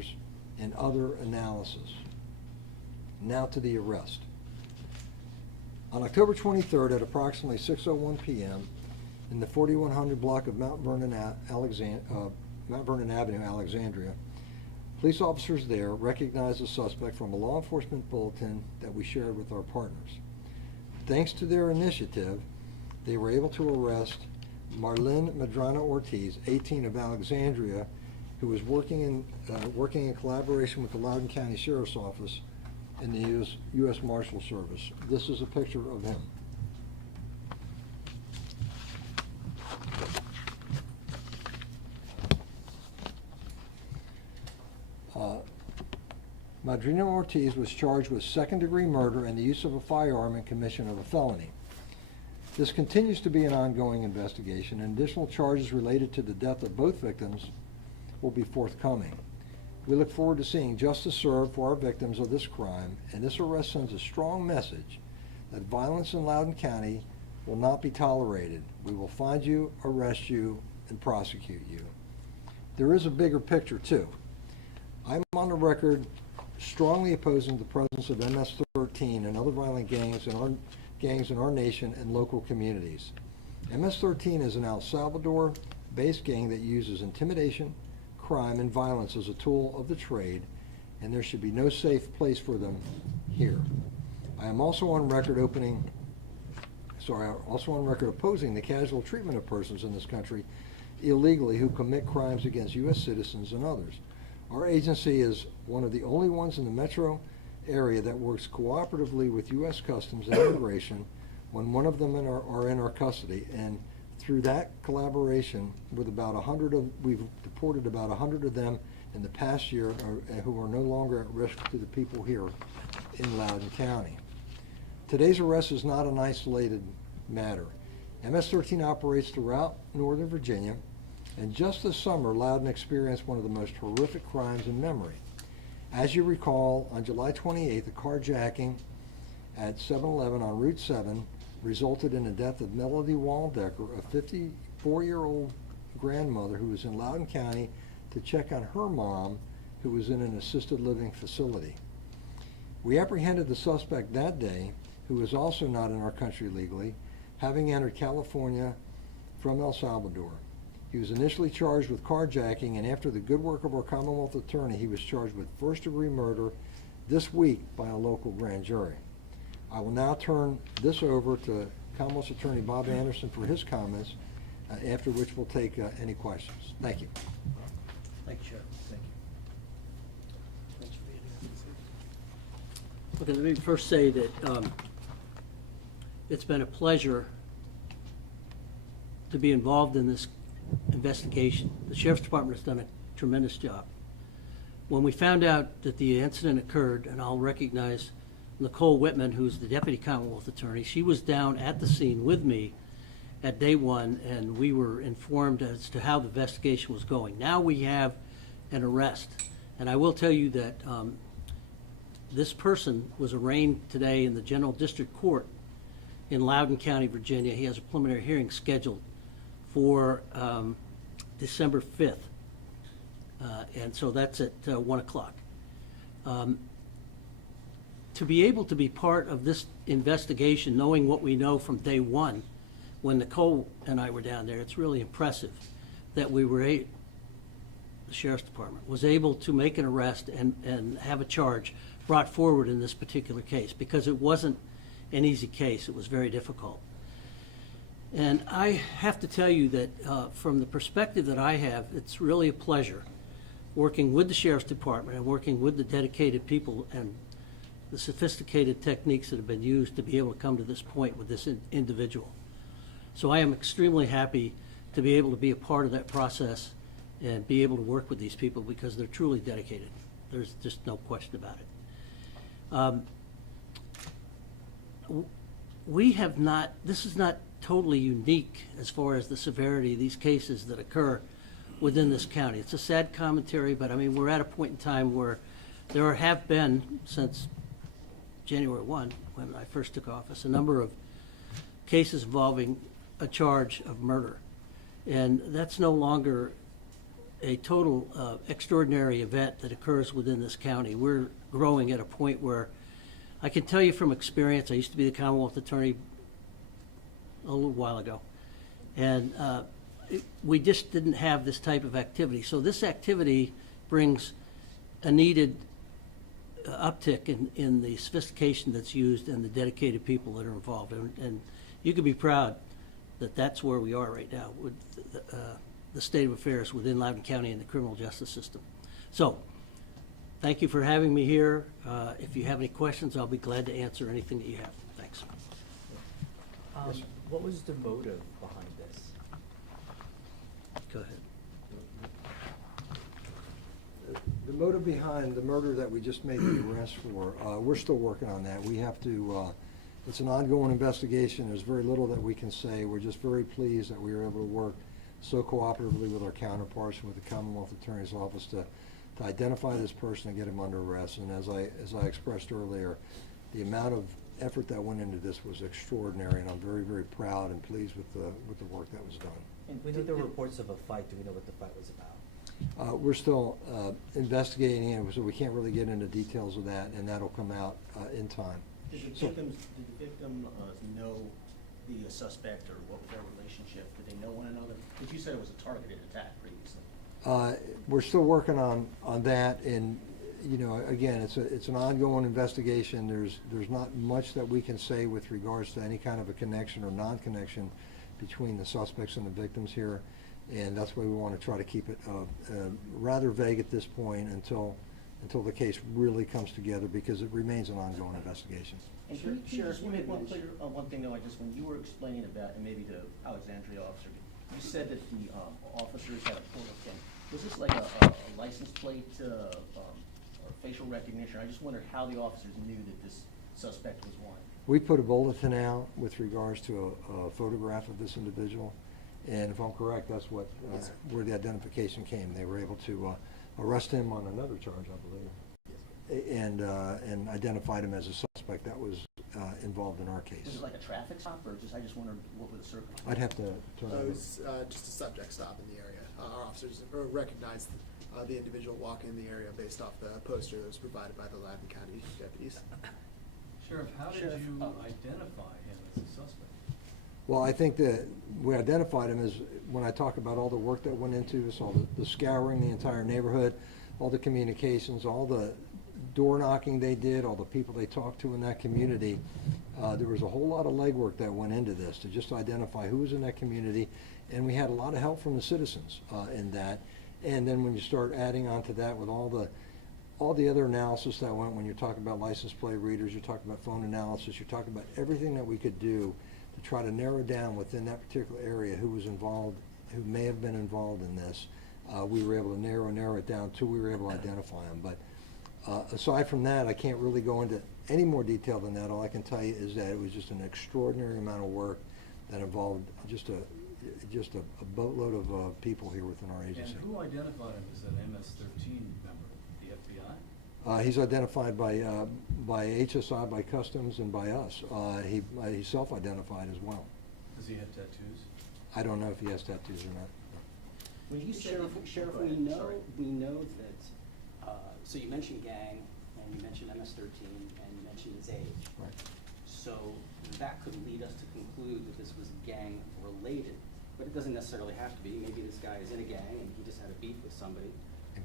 procedures, and other analysis. Now to the arrest. On October 23rd at approximately 6:01 p.m. in the 4100 block of Mount Vernon Avenue, Alexandria, police officers there recognized the suspect from a law enforcement bulletin that we shared with our partners. Thanks to their initiative, they were able to arrest Marlene Medrano Ortiz, 18, of Alexandria, who was working in collaboration with the Loudoun County Sheriff's Office and the U.S. Marshal Service. This is a picture of him. Medrano Ortiz was charged with second-degree murder and the use of a firearm in commission of a felony. This continues to be an ongoing investigation, and additional charges related to the death of both victims will be forthcoming. We look forward to seeing justice served for our victims of this crime, and this arrest sends a strong message that violence in Loudoun County will not be tolerated. We will find you, arrest you, and prosecute you. There is a bigger picture, too. I'm on the record strongly opposing the presence of MS-13 and other violent gangs in our nation and local communities. MS-13 is an El Salvador-based gang that uses intimidation, crime, and violence as a tool of the trade, and there should be no safe place for them here. I am also on record opposing the casual treatment of persons in this country illegally who commit crimes against U.S. citizens and others. Our agency is one of the only ones in the metro area that works cooperatively with U.S. Customs and Immigration when one of them are in our custody, and through that collaboration with we've deported about 100 of them in the past year who are no longer at risk to the people here in Loudoun County. Today's arrest is not an isolated matter. MS-13 operates throughout Northern Virginia, and just this summer, Loudoun experienced one of the most horrific crimes in memory. As you recall, on July 28th, a carjacking at 7-Eleven on Route 7 resulted in the death of Melody Waldecker, a 54-year-old grandmother who was in Loudoun County to check on her mom, who was in an assisted living facility. We apprehended the suspect that day, who was also not in our country legally, having entered California from El Salvador. He was initially charged with carjacking, and after the good work of our Commonwealth Attorney, he was charged with first-degree murder this week by a local grand jury. I will now turn this over to Commonwealth's Attorney Bob Anderson for his comments, after which we'll take any questions. Thank you. Thank you, Sheriff. Thank you. Thanks for being here. Okay, let me first say that it's been a pleasure to be involved in this investigation. The Sheriff's Department has done a tremendous job. When we found out that the incident occurred, and I'll recognize Nicole Whitman, who's the Deputy Commonwealth Attorney, she was down at the scene with me at day one, and we were informed as to how the investigation was going. Now we have an arrest, and I will tell you that this person was arraigned today in the General District Court in Loudoun County, Virginia. He has a preliminary hearing scheduled for December 5th, and so that's at 1 o'clock. To be able to be part of this investigation, knowing what we know from day one, when Nicole and I were down there, it's really impressive that we were the Sheriff's Department was able to make an arrest and have a charge brought forward in this particular case, because it wasn't an easy case. It was very difficult. And I have to tell you that from the perspective that I have, it's really a pleasure working with the Sheriff's Department and working with the dedicated people and the sophisticated techniques that have been used to be able to come to this point with this individual. So I am extremely happy to be able to be a part of that process and be able to work with these people, because they're truly dedicated. There's just no question about it. We have not, this is not totally unique as far as the severity of these cases that occur within this county. It's a sad commentary, but I mean, we're at a point in time where there have been, since January 1, when I first took office, a number of cases involving a charge of murder. And that's no longer a total extraordinary event that occurs within this county. We're growing at a point where I can tell you from experience, I used to be the Commonwealth Attorney a little while ago, and we just didn't have this type of activity. So this activity brings a needed uptick in the sophistication that's used and the dedicated people that are involved. And you can be proud that that's where we are right now with the state of affairs within Loudoun County and the criminal justice system. So, thank you for having me here. If you have any questions, I'll be glad to answer anything that you have. Thanks. Yes, sir. What was the motive behind this? Go ahead. The motive behind the murder that we just made the arrest for, we're still working on that. We have to, it's an ongoing investigation. There's very little that we can say. We're just very pleased that we were able to work so cooperatively with our counterparts, with the Commonwealth Attorney's Office to identify this person and get him under arrest. And as I expressed earlier, the amount of effort that went into this was extraordinary, and I'm very, very proud and pleased with the work that was done. And we know there were reports of a fight. Do we know what the fight was about? We're still investigating it, so we can't really get into details of that, and that'll come out in time. Did So- the victim know the suspect, or what was their relationship? Did they know one another? Because you said it was a targeted attack previously. We're still working on that, and, you know, again, it's an ongoing investigation. There's not much that we can say with regards to any kind of a connection or non-connection between the suspects and the victims here, and that's why we want to try to keep it rather vague at this point until the case really comes together, because it remains an ongoing investigation. And Sheriff, you made one clear, one thing though, when you were explaining about, and maybe the Alexandria officer, you said that the officers had a photo cam. Was this like a license plate or facial recognition? I just wondered how the officers knew that this suspect was one. We put a bulletin out with regards to a photograph of this individual, and if I'm correct, that's what, where the identification came. They were able to arrest him on another charge, I believe, and identified him as a suspect that was involved in our case. Was it like a traffic stop, or just, I just wondered what were the circumstances? I'd have to turn It over. was just a subject stop in the area. Our officers recognized the individual walking in the area based off the poster that was provided by the Loudoun County deputies. Sheriff, how did Sheriff, you identify him as a suspect? Well, I think that we identified him as, when I talk about all the work that went into this, all the scouring the entire neighborhood, all the communications, all the door knocking they did, all the people they talked to in that community, there was a whole lot of legwork that went into this to just identify who was in that community, and we had a lot of help from the citizens in that. And then when you start adding on to that with all the other analysis that went, when you're talking about license plate readers, you're talking about phone analysis, you're talking about everything that we could do to try to narrow down within that particular area who was involved, who may have been involved in this. We were able to narrow it down till we were able to identify them. But aside from that, I can't really go into any more detail than that. All I can tell you is that it was just an extraordinary amount of work that involved just a boatload of people here within our agency. And who identified him as an MS-13 member? The FBI? He's identified by HSI, by Customs, and by us. He's self-identified as well. Does he have tattoos? I don't know if he has tattoos or not. When you said, Sheriff, go ahead, sorry. we know that, so you mentioned gang, and you mentioned MS-13, and you mentioned his age. Right. So that could lead us to conclude that this was gang-related, but it doesn't necessarily have to be. Maybe this guy is in a gang and he just had a beef with somebody.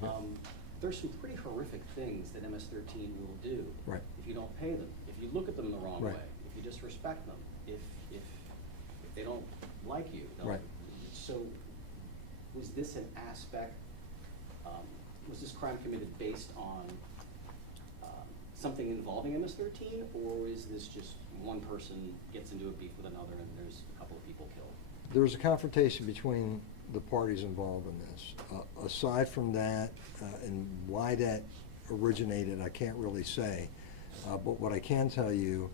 Mhm. There's some pretty horrific things that MS-13 will do. Right. If you don't pay them, if you look at them the wrong Right. way, if you disrespect them, if they don't like you. Right. So was this an aspect, was this crime committed based on something involving MS-13, or is this just one person gets into a beef with another and there's a couple of people killed? There was a confrontation between the parties involved in this. Aside from that, and why that originated, I can't really say. But what I can tell you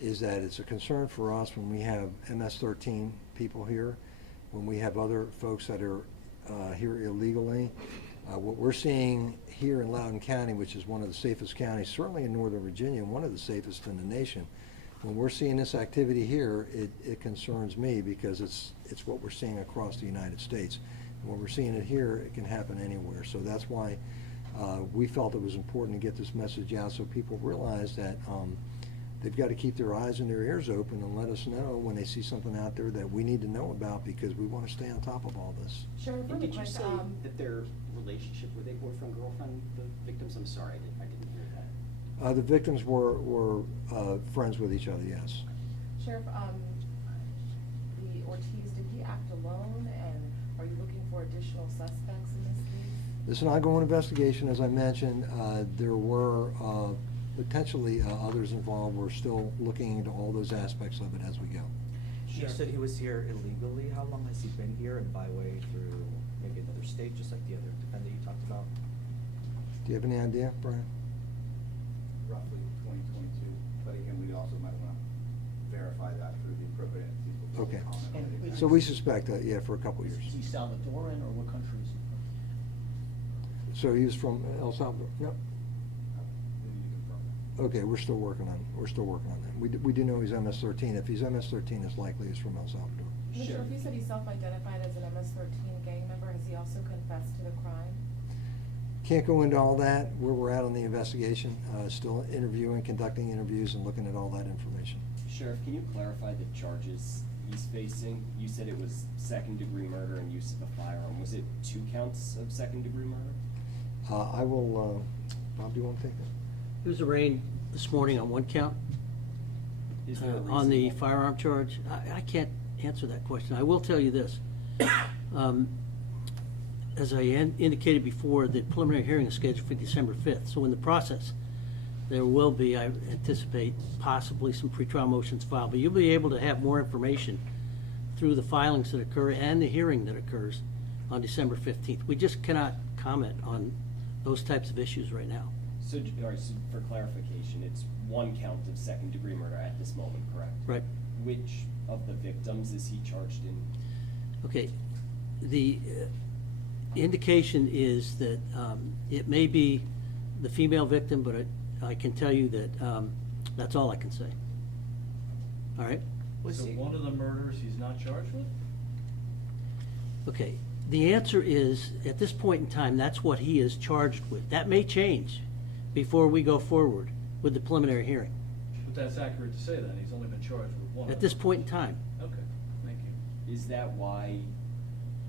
is that it's a concern for us when we have MS-13 people here, when we have other folks that are here illegally. What we're seeing here in Loudoun County, which is one of the safest counties, certainly in Northern Virginia, and one of the safest in the nation, when we're seeing this activity here, it concerns me, because it's what we're seeing across the United States. When we're seeing it here, it can happen anywhere. So that's why we felt it was important to get this message out so people realize that they've got to keep their eyes and their ears open and let us know when they see something out there that we need to know about, because we want to stay on top of all this. Sheriff, And really did you quick, say that their relationship, were they boyfriend, girlfriend, the victims? I'm sorry, I didn't hear that. The victims were friends with each other, yes. Sheriff, the Ortiz, did he act alone, and are you looking for additional suspects in this case? This is an ongoing investigation, as I mentioned. There were potentially others involved. We're still looking into all those aspects of it as we go. You said he was here illegally. How long has he been here, and by way through maybe another state, just like the other defendant you talked about? Do you have any idea, Brian? Roughly 2022, but again, we also might want to verify that through the appropriate entities. before we Okay. comment on it And exactly. So we suspect that, yeah, for a couple of Is years. he Salvadoran, or what country is he from? So he was from El Salvador? Yep. We need to confirm that. Okay, we're still working on that. We do know he's MS-13. If he's MS-13, it's likely he's from El Salvador. Sheriff, you said he self-identified as an MS-13 gang member. Has he also confessed to the crime? Can't go into all that, where we're at on the investigation. Still interviewing, conducting interviews, and looking at all that information. Sheriff, can you clarify the charges he's facing? You said it was second-degree murder and use of a firearm. Was it 2 counts of second-degree murder? I will, Bob, do you want to take that? He was arraigned this morning on 1 count. Is there a On the reasonable- firearm charge. I can't answer that question. I will tell you this. As I indicated before, the preliminary hearing is scheduled for December 5th. So in the process, there will be, I anticipate, possibly some pretrial motions filed. But you'll be able to have more information through the filings that occur and the hearing that occurs on December 15th. We just cannot comment on those types of issues right now. So, all right, so for clarification, it's 1 count of second-degree murder at this moment, correct? Right. Which of the victims is he charged in? Okay, the indication is that it may be the female victim, but I can tell you that that's all I can say. All right? So one of the murders he's not charged with? Okay, the answer is, at this point in time, that's what he is charged with. That may change before we go forward with the preliminary hearing. But that's accurate to say that, he's only been charged with one. At of this them. point in time. Okay, thank you. Is that why,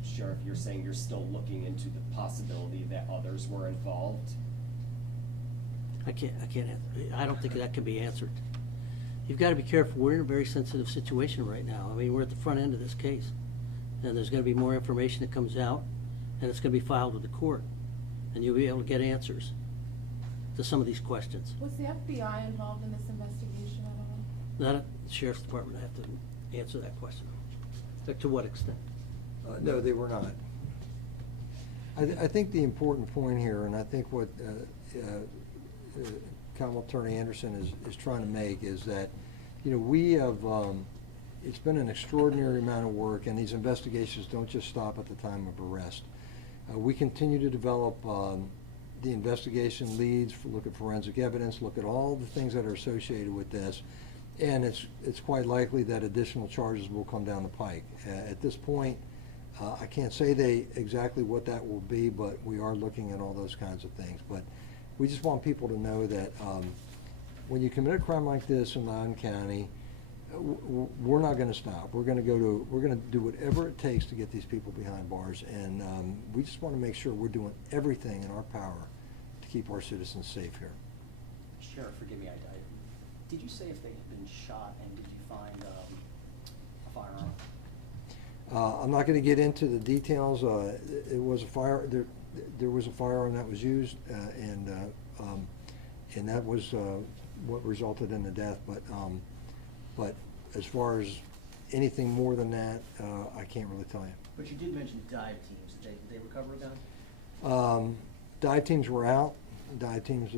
Sheriff, you're saying you're still looking into the possibility that others were involved? I can't, I don't think that can be answered. You've got to be careful. We're in a very sensitive situation right now. I mean, we're at the front end of this case. And there's going to be more information that comes out, and it's going to be filed with the court. And you'll be able to get answers to some of these questions. Was the FBI involved in this investigation at all? Not the Sheriff's Department have to answer that question. To what extent? No, they were not. I think the important point here, and I think what Common Attorney Anderson is trying to make, is that, you know, we have, it's been an extraordinary amount of work, and these investigations don't just stop at the time of arrest. We continue to develop the investigation leads, look at forensic evidence, look at all the things that are associated with this, and it's quite likely that additional charges will come down the pike. At this point, I can't say exactly what that will be, but we are looking at all those kinds of things. But we just want people to know that when you commit a crime like this in Loudoun County, we're not going to stop. We're going to do whatever it takes to get these people behind bars, and we just want to make sure we're doing everything in our power to keep our citizens safe here. Sheriff, forgive me, did you say if they had been shot, and did you find a firearm? I'm not going to get into the details. It was a fire. There was a firearm that was used, and that was what resulted in the death. But as far as anything more than that, I can't really tell you. But you did mention dive teams. Did they recover a gun? Dive teams were out. Dive teams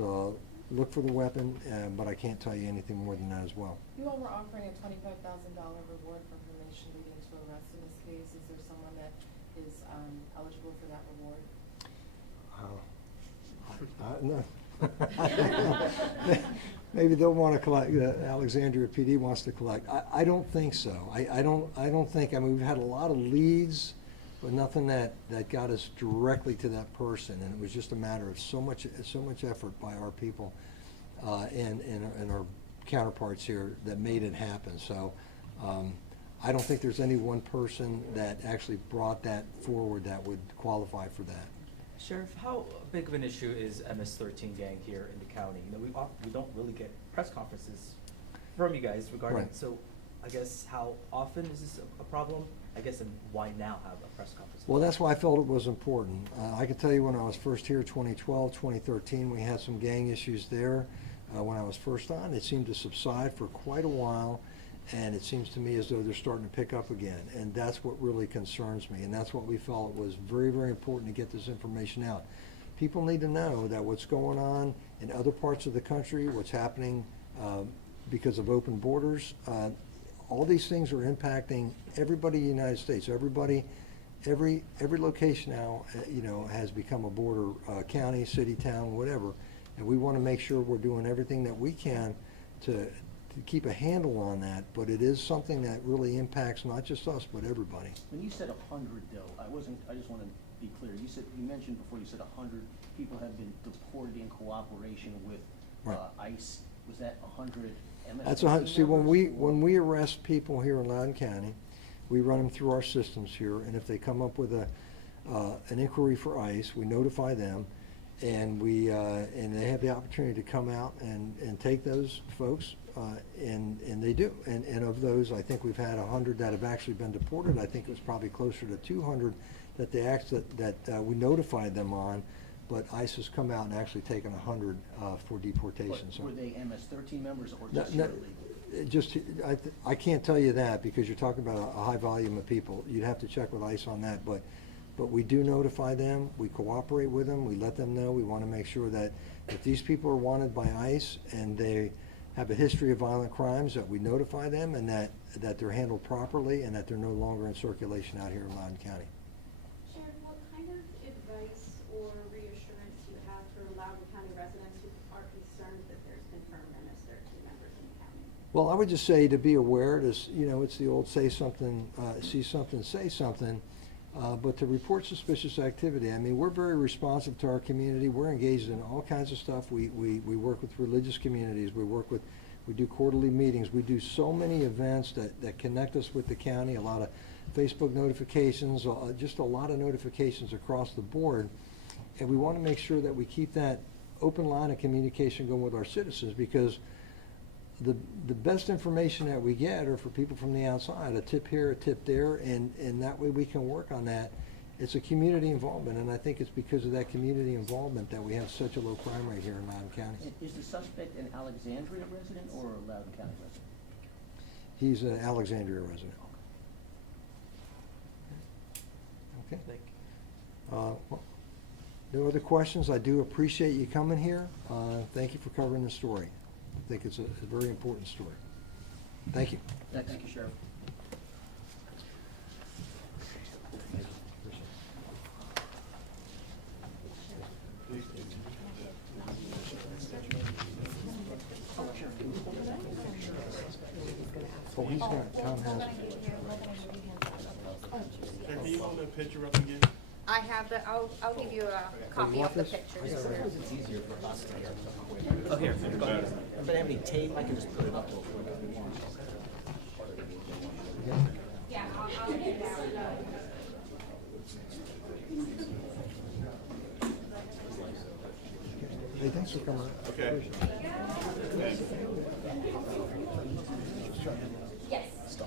looked for the weapon, but I can't tell you anything more than that as well. You all were offering a $25,000 reward for information leading to arrest in this case. Is there someone that is eligible for that reward? No. Maybe they'll want to collect, Alexandria PD wants to collect. I don't think so. I don't think, I mean, we've had a lot of leads but nothing that got us directly to that person. And it was just a matter of so much effort by our people and our counterparts here that made it happen. So I don't think there's any one person that actually brought that forward that would qualify for that. Sheriff, how big of an issue is MS-13 gang here in the county? You know, we don't really get press conferences from you guys regarding, Right. so I guess how often is this a problem? I guess, and why now have a press conference? Well, that's why I felt it was important. I can tell you when I was first here, 2012, 2013, we had some gang issues there. When I was first on, it seemed to subside for quite a while, and it seems to me as though they're starting to pick up again. And that's what really concerns me, and that's what we felt was very, very important to get this information out. People need to know that what's going on in other parts of the country, what's happening because of open borders, all these things are impacting everybody in the United States. Everybody, every location now, has become a border county, city, town, whatever. And we want to make sure we're doing everything that we can to keep a handle on that. But it is something that really impacts not just us, but everybody. When you said 100, though, I just want to be clear. You mentioned before, you said 100 people have been deported in cooperation with Right. ICE. Was that 100 MS-13 That's see, when members? we arrest people here in Loudoun County, we run them through our systems here, and if they come up with an inquiry for ICE, we notify them, and and they have the opportunity to come out and take those folks, and they do. And of those, I think we've had 100 that have actually been deported. I think it was probably closer to 200 that we notified them on. But ICE has come out and actually taken 100 for deportation. But So were they MS-13 members or No, just no, illegal? I can't tell you that because you're talking about a high volume of people. You'd have to check with ICE on that, but we do notify them, we cooperate with them, we let them know. We want to make sure that if these people are wanted by ICE and they have a history of violent crimes, that we notify them and that they're handled properly and that they're no longer in circulation out here in Loudoun County. Sheriff, what kind of advice or reassurance do you have for Loudoun County residents who are concerned that there's confirmed MS-13 members in the county? Well, I would just say to be aware, it's the old say something, see something, say something, but to report suspicious activity. I mean, we're very responsive to our community. We're engaged in all kinds of stuff. We work with religious communities. We do quarterly meetings. We do so many events that connect us with the county, a lot of Facebook notifications, just a lot of notifications across the board. And we want to make sure that we keep that open line of communication going with our citizens, because the best information that we get are for people from the outside, a tip here, a tip there, and that way we can work on that. It's a community involvement, and I think it's because of that community involvement that we have such a low crime rate here in Loudoun County. Is the suspect an Alexandria resident or a Loudoun County resident? He's an Alexandria resident. Okay. Thank you. Well, no other questions. I do appreciate you coming here. Thank you for covering the story. I think it's a very important story. Thank you. Thank you, Sheriff. Oh, he's got, Tom has. Can you hold that picture up again? I have I'll give you a copy want of the this? pictures. It's easier for us to get. Oh, here, go ahead. If I have any tape, I can just put it up real quick if you want. Yeah, I'll do that. Hey, thanks for coming. Okay. Yes.